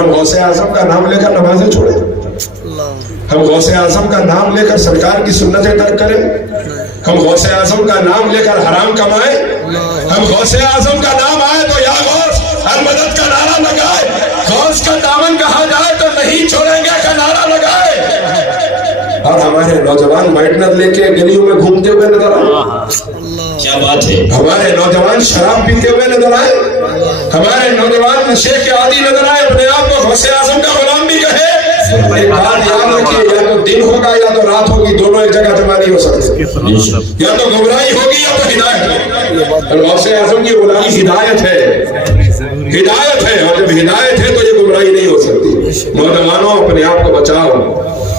ہم غوث اعظم کا نام لے کر نمازیں چھوڑیں؟ ہم غوث اعظم کا نام لے کر سرکار کی سنتیں ترک کریں؟ ہم غوث اعظم کا نام لے کر حرام کمائیں؟ ہم غوث اعظم کا نام آئے تو یا غوث المدد کا نعرہ لگائے، غوث کا دامن کہا جائے تو نہیں چھوڑیں گے کا نعرہ لگائے، اور ہمارے نوجوان مائٹنر لے کے گلیوں میں گھومتے ہوئے نظر آئے، کیا بات ہے، ہمارے نوجوان شراب پیتے ہوئے نظر آئے، ہمارے نوجوان نشے کے عادی نظر آئے، اپنے آپ کو غوث اعظم کا غلام بھی کہے۔ ایک بات یاد رکھیے، یا تو دن ہوگا یا تو رات ہوگی، دونوں ایک جگہ جمع نہیں ہو سکتے، یا تو گمراہی ہوگی یا تو ہدایت ہوگی۔ غوث اعظم کی غلامی ہدایت ہے، ہدایت ہے، اور جب ہدایت ہے تو یہ گمراہی نہیں ہو سکتی۔ نوجوانوں اپنے آپ کو بچاؤ،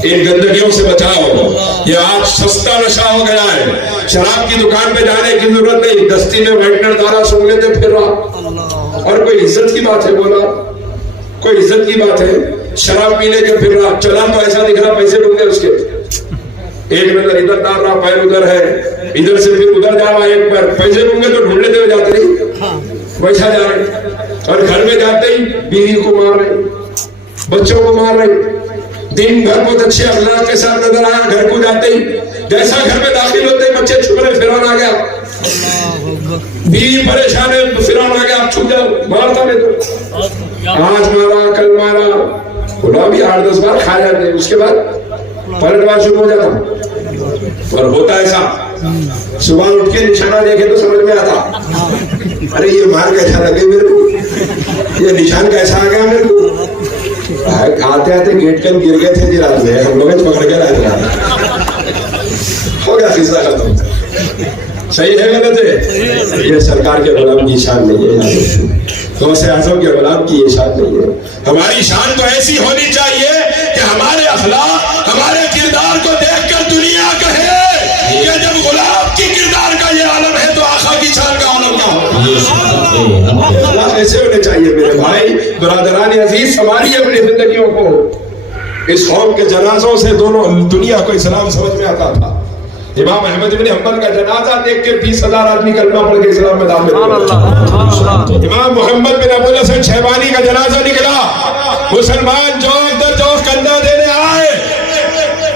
ان گندگیوں سے بچاؤ۔ یہ آج سستا نشہ ہو گیا ہے، شراب کی دکان پہ جانے کی ضرورت نہیں، دستی میں وائٹنر دارا سن لیتے پھر رہا، اور کوئی عزت کی بات ہے، بولا کوئی عزت کی بات ہے، شراب پینے کے پھر رہا، چلا تو ایسا دکھ رہا پیسے ڈوں گے اس کے، ایک نظر ادھر ڈال رہا، پیر ادھر ہے، ادھر سے پھر ادھر جا رہا، ایک پیر پیسے ڈوں گے تو ڈھونڈ لیتے ہوئے جاتے نہیں، ویسا جا رہے، اور گھر میں جاتے ہی بیوی کو مار رہے، بچوں کو مار رہے، دن گھر بہت اچھے اخلاق کے ساتھ نظر آیا، گھر کو جاتے ہی جیسا گھر میں داخل ہوتے ہی بچے چھپ رہے، فرعون آ گیا، بیوی پریشان ہے، فرعون آ گیا، آپ چھپ جاؤ، مارتا میں تو آج مارا کل مارا، خدا بھی 8-10 بار کھا جاتے ہیں، اس کے بعد پلٹوار شروع ہو جاتا، اور ہوتا ایسا صبح اٹھ کے نشانہ دیکھے تو سمجھ میں آتا، ارے یہ مار کیسا لگے میرے کو، یہ نشان کیسا آ گیا میرے کو، آتے آتے گیٹ کن گر گئے تھے جی رات میں، ہم لوگ پکڑ کے لائے تھے، ہو گیا قصہ ختم۔ صحیح ہے غلط ہے؟ یہ سرکار کے غلام کی شان نہیں ہے، غوث اعظم کے غلام کی یہ شان نہیں ہے۔ ہماری شان تو ایسی ہونی چاہیے کہ ہمارے اخلاق، ہمارے کردار کو دیکھ کر دنیا کہے کہ جب غلام کی کردار کا یہ عالم ہے تو آقا کی شان کا عالم نہ ہو۔ اخلاق ایسے ہونے چاہیے میرے بھائی، برادران عزیز، سنبھالیے اپنی زندگیوں کو۔ اس قوم کے جنازوں سے دونوں دنیا کو اسلام سمجھ میں آتا تھا۔ امام احمد بن حنبل کا جنازہ دیکھ کے 20,000 آدمی کلمہ پڑھ کے اسلام میں داخل ہوئے۔ امام محمد بن ابو الحسن شیبانی کا جنازہ نکلا، مسلمان جوک در جوک کندھا دینے آئے،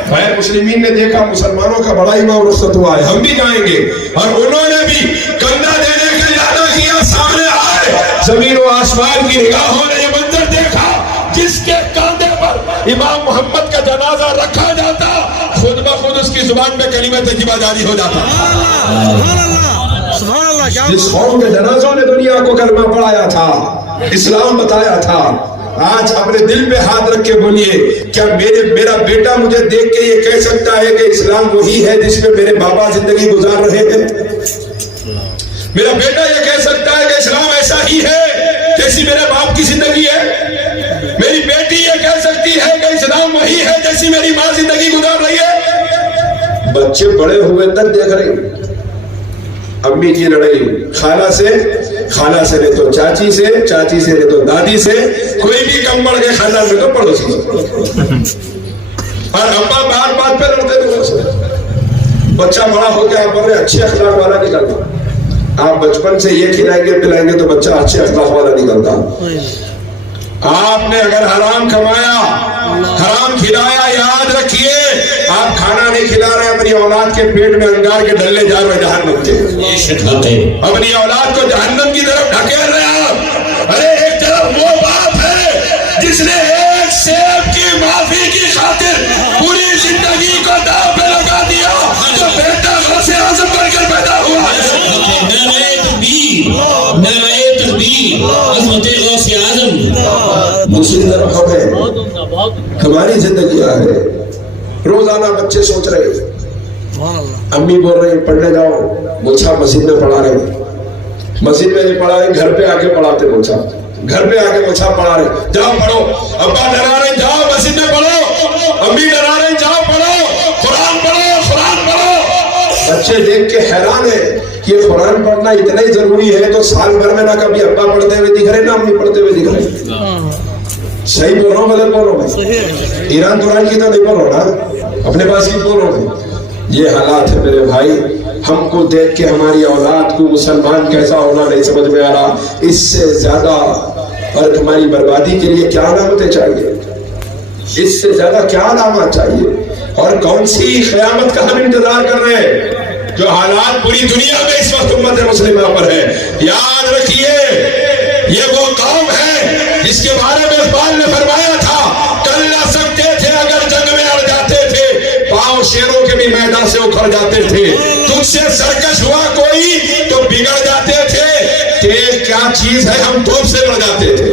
غیر مسلمین نے دیکھا مسلمانوں کا بڑا امام رخصت ہوا ہے، ہم بھی جائیں گے، اور انہوں نے بھی کندھا دینے کا ارادہ کیا، سامنے آئے، زمین و آسمان کی نگاہوں نے یہ منظر دیکھا، جس کے کاندھے پر امام محمد کا جنازہ رکھا جاتا، خود بخود اس کی زبان میں کلمہ طیبہ جاری ہو جاتا۔ جس قوم کے جنازوں نے دنیا کو کلمہ پڑھایا تھا، اسلام بتایا تھا، آج اپنے دل پہ ہاتھ رکھ کے بولیے، کیا میرا بیٹا مجھے دیکھ کے یہ کہہ سکتا ہے کہ اسلام وہی ہے جس پہ میرے بابا زندگی گزار رہے ہیں؟ میرا بیٹا یہ کہہ سکتا ہے کہ اسلام ایسا ہی ہے جیسی میرے باپ کی زندگی ہے؟ میری بیٹی یہ کہہ سکتی ہے کہ اسلام وہی ہے جیسی میری ماں زندگی گزار رہی ہے؟ بچے بڑے ہوئے تک دیکھ رہے، امی کی لڑائی خالہ سے نہیں تو چاچی سے نہیں تو دادی سے، کوئی بھی کم پڑ گئے خاندان میں تو پڑوسی سے، اور ابا بات پہ لڑتے تھے۔ بچہ بڑا ہو گیا، آپ بڑے اچھے اخلاق والا نکلتا، آپ بچپن سے یہ کھلائیں گے پلائیں گے تو بچہ اچھے اخلاق والا نکلتا۔ آپ نے اگر حرام کمایا، حرام کھلایا، یاد رکھیے آپ کھانا نہیں کھلا رہے، اپنی اولاد کے پیٹ میں انگار کے ڈلے جا رہے جہنم کے، اپنی اولاد کو جہنم کی طرف ڈھکیل رہے آپ۔ ارے ایک طرف وہ باپ ہے جس نے ایک سیب کی معافی کی خاطر پوری زندگی کو داؤ پہ لگا دیا، تو بیٹا غوث اعظم بن کر پیدا ہوا۔ دوسری طرف ہماری زندگی ہے، روزانہ بچے سوچ رہے، امی بول رہے پڑھنے جاؤ، بوچھا مسجد میں پڑھا رہے، مسجد میں نہیں پڑھا رہے، گھر پہ آ کے پڑھاتے، بوچھا گھر پہ آ کے بوچھا پڑھا رہے، جاؤ پڑھو، ابا ڈرا رہے جاؤ مسجد میں پڑھو، امی ڈرا رہے جاؤ پڑھو، قرآن پڑھو، قرآن پڑھو۔ بچے دیکھ کے حیران ہے، یہ قرآن پڑھنا اتنا ہی ضروری ہے تو سال بھر میں نہ کبھی ابا پڑھتے ہوئے دکھ رہے نہ امی پڑھتے ہوئے دکھ رہے۔ صحیح بول رہا ہوں غلط بول رہا ہوں؟ ایران دوران کی تو نہیں بول رہا نا، اپنے پاس کی بول رہا ہوں۔ یہ حالات ہے میرے بھائی، ہم کو دیکھ کے ہماری اولاد کو مسلمان کیسا ہونا نہیں سمجھ میں آ رہا۔ اس سے زیادہ اور تمہاری بربادی کے لیے کیا علامتیں چاہیے؟ اس سے زیادہ کیا علامات چاہیے؟ اور کون سی قیامت کا ہم انتظار کر رہے ہیں جو حالات پوری دنیا میں اس وقت امت مسلمہ پر ہے؟ یاد رکھیے یہ وہ قوم ہے جس کے بارے میں اقبال نے فرمایا تھا چل نہ سکتے تھے اگر جنگ میں اڑ جاتے تھے، پاؤں شیروں کے بھی میدان سے اکھڑ جاتے تھے، تجھ سے سرکش ہوا کوئی تو بگڑ جاتے تھے، کہ کیا چیز ہے ہم توپ سے بڑھ جاتے تھے۔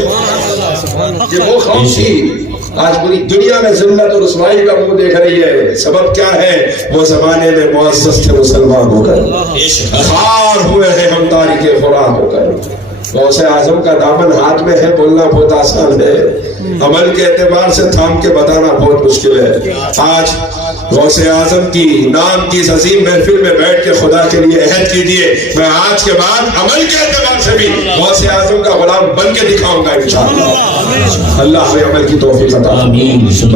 یہ وہ قوم تھی آج پوری دنیا میں ذلت اور رسوائی کا منہ دیکھ رہی ہے۔ سبب کیا ہے؟ وہ زمانے میں معزز تھے مسلمان ہو کر، خار ہوئے ہیں ہم تاریخ خوراک ہو کر۔ غوث اعظم کا دامن ہاتھ میں ہے، بولنا بہت آسان ہے، عمل کے اعتبار سے تھام کے بتانا بہت مشکل ہے۔ آج غوث اعظم کی نام کی اس عظیم محفل میں بیٹھ کے خدا کے لیے عہد کیجیے میں آج کے بعد عمل کے اعتبار سے بھی غوث اعظم کا غلام بن کے دکھاؤں گا انشاءاللہ۔ اللہ ہمیں عمل کی توفیق عطا فرمائے۔